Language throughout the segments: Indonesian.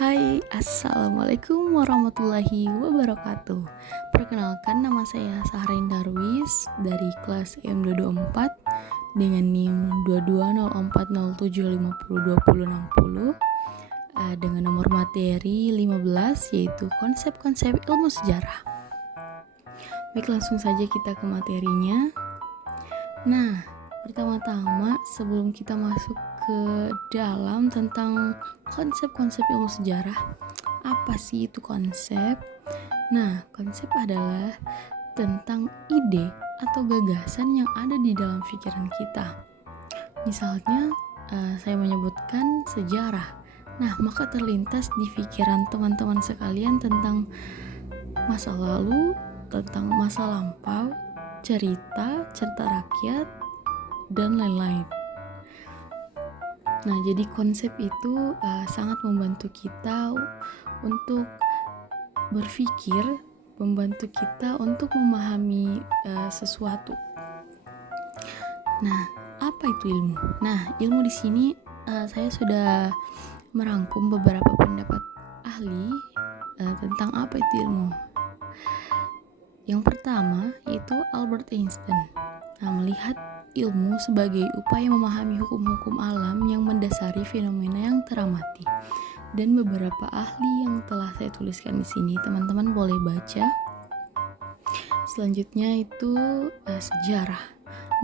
Hai, Assalamualaikum warahmatullahi wabarakatuh. Perkenalkan, nama saya Sahrain Darwis dari kelas M224 dengan NIM 220407502060 dengan nomor materi 15, yaitu konsep-konsep ilmu sejarah. Baik, langsung saja kita ke materinya. Nah, pertama-tama sebelum kita masuk ke dalam tentang konsep-konsep ilmu sejarah, apa sih itu konsep? Nah, konsep adalah tentang ide atau gagasan yang ada di dalam pikiran kita. Misalnya, saya menyebutkan sejarah. Nah, maka terlintas di pikiran teman-teman sekalian tentang masa lalu, tentang masa lampau, cerita rakyat, dan lain-lain. Nah, jadi konsep itu sangat membantu kita untuk berpikir, membantu kita untuk memahami sesuatu. Nah, apa itu ilmu? Nah, ilmu di sini saya sudah merangkum beberapa pendapat ahli tentang apa itu ilmu. Yang pertama yaitu Albert Einstein. Nah, melihat ilmu sebagai upaya memahami hukum-hukum alam yang mendasari fenomena yang teramati. Dan beberapa ahli yang telah saya tuliskan di sini, teman-teman boleh baca. Selanjutnya itu sejarah.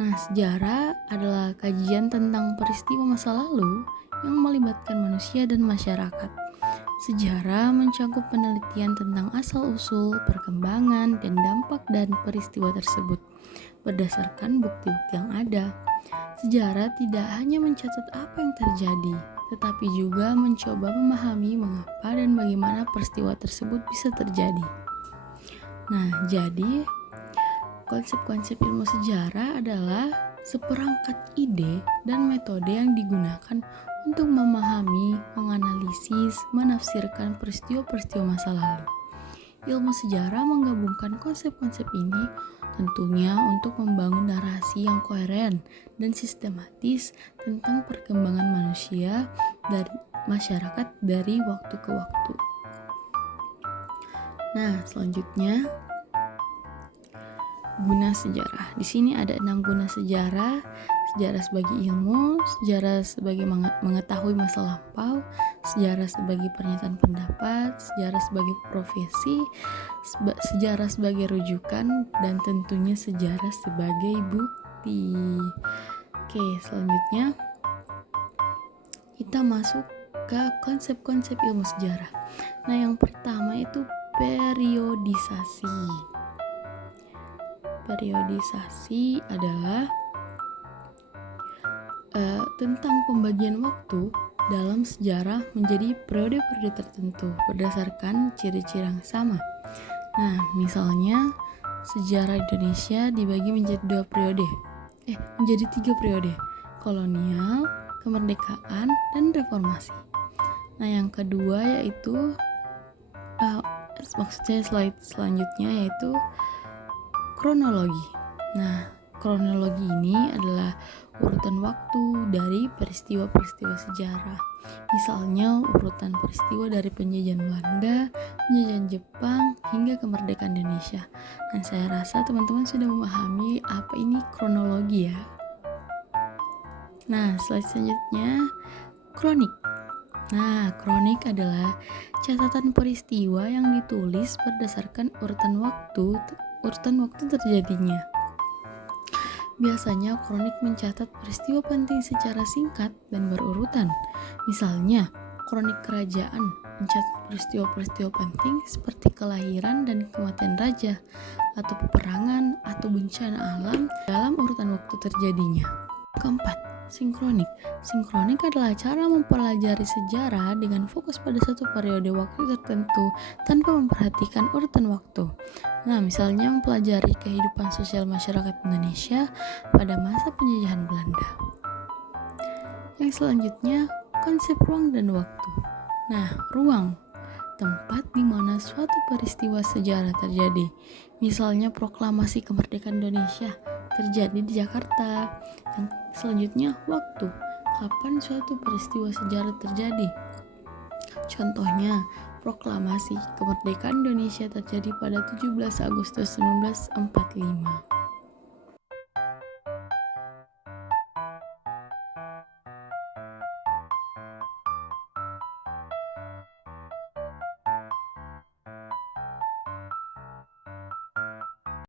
Nah, sejarah adalah kajian tentang peristiwa masa lalu yang melibatkan manusia dan masyarakat. Sejarah mencakup penelitian tentang asal-usul, perkembangan, dan dampak dan peristiwa tersebut berdasarkan bukti-bukti yang ada. Sejarah tidak hanya mencatat apa yang terjadi, tetapi juga mencoba memahami mengapa dan bagaimana peristiwa tersebut bisa terjadi. Nah, jadi konsep-konsep ilmu sejarah adalah seperangkat ide dan metode yang digunakan untuk memahami, menganalisis, menafsirkan peristiwa-peristiwa masa lalu. Ilmu sejarah menggabungkan konsep-konsep ini tentunya untuk membangun narasi yang koheren dan sistematis tentang perkembangan manusia dan masyarakat dari waktu ke waktu. Nah, selanjutnya guna sejarah. Di sini ada 6 guna sejarah. Sejarah sebagai ilmu, sejarah sebagai mengetahui masa lampau, sejarah sebagai pernyataan pendapat, sejarah sebagai profesi, sejarah sebagai rujukan, dan tentunya sejarah sebagai bukti. Oke, selanjutnya kita masuk ke konsep-konsep ilmu sejarah. Nah, yang pertama itu periodisasi. Periodisasi adalah tentang pembagian waktu dalam sejarah menjadi periode-periode tertentu berdasarkan ciri-ciri yang sama. Nah, misalnya sejarah Indonesia dibagi menjadi 3 periode: kolonial, kemerdekaan, dan reformasi. Nah, yang kedua yaitu maksudnya slide selanjutnya yaitu kronologi. Nah, kronologi ini adalah urutan waktu dari peristiwa-peristiwa sejarah. Misalnya urutan peristiwa dari penjajahan Belanda, penjajahan Jepang, hingga kemerdekaan Indonesia. Dan saya rasa teman-teman sudah memahami apa ini kronologi ya. Nah, slide selanjutnya kronik. Nah, kronik adalah catatan peristiwa yang ditulis berdasarkan urutan waktu terjadinya. Biasanya kronik mencatat peristiwa penting secara singkat dan berurutan. Misalnya, kronik kerajaan mencatat peristiwa-peristiwa penting seperti kelahiran dan kematian raja, atau peperangan atau bencana alam dalam urutan waktu terjadinya. Keempat, sinkronik. Sinkronik adalah cara mempelajari sejarah dengan fokus pada satu periode waktu tertentu tanpa memperhatikan urutan waktu. Nah, misalnya mempelajari kehidupan sosial masyarakat Indonesia pada masa penjajahan Belanda. Yang selanjutnya, konsep ruang dan waktu. Nah, ruang, tempat di mana suatu peristiwa sejarah terjadi. Misalnya proklamasi kemerdekaan Indonesia terjadi di Jakarta. Yang selanjutnya, waktu, kapan suatu peristiwa sejarah terjadi. Contohnya, proklamasi kemerdekaan Indonesia terjadi pada 17 Agustus 1945.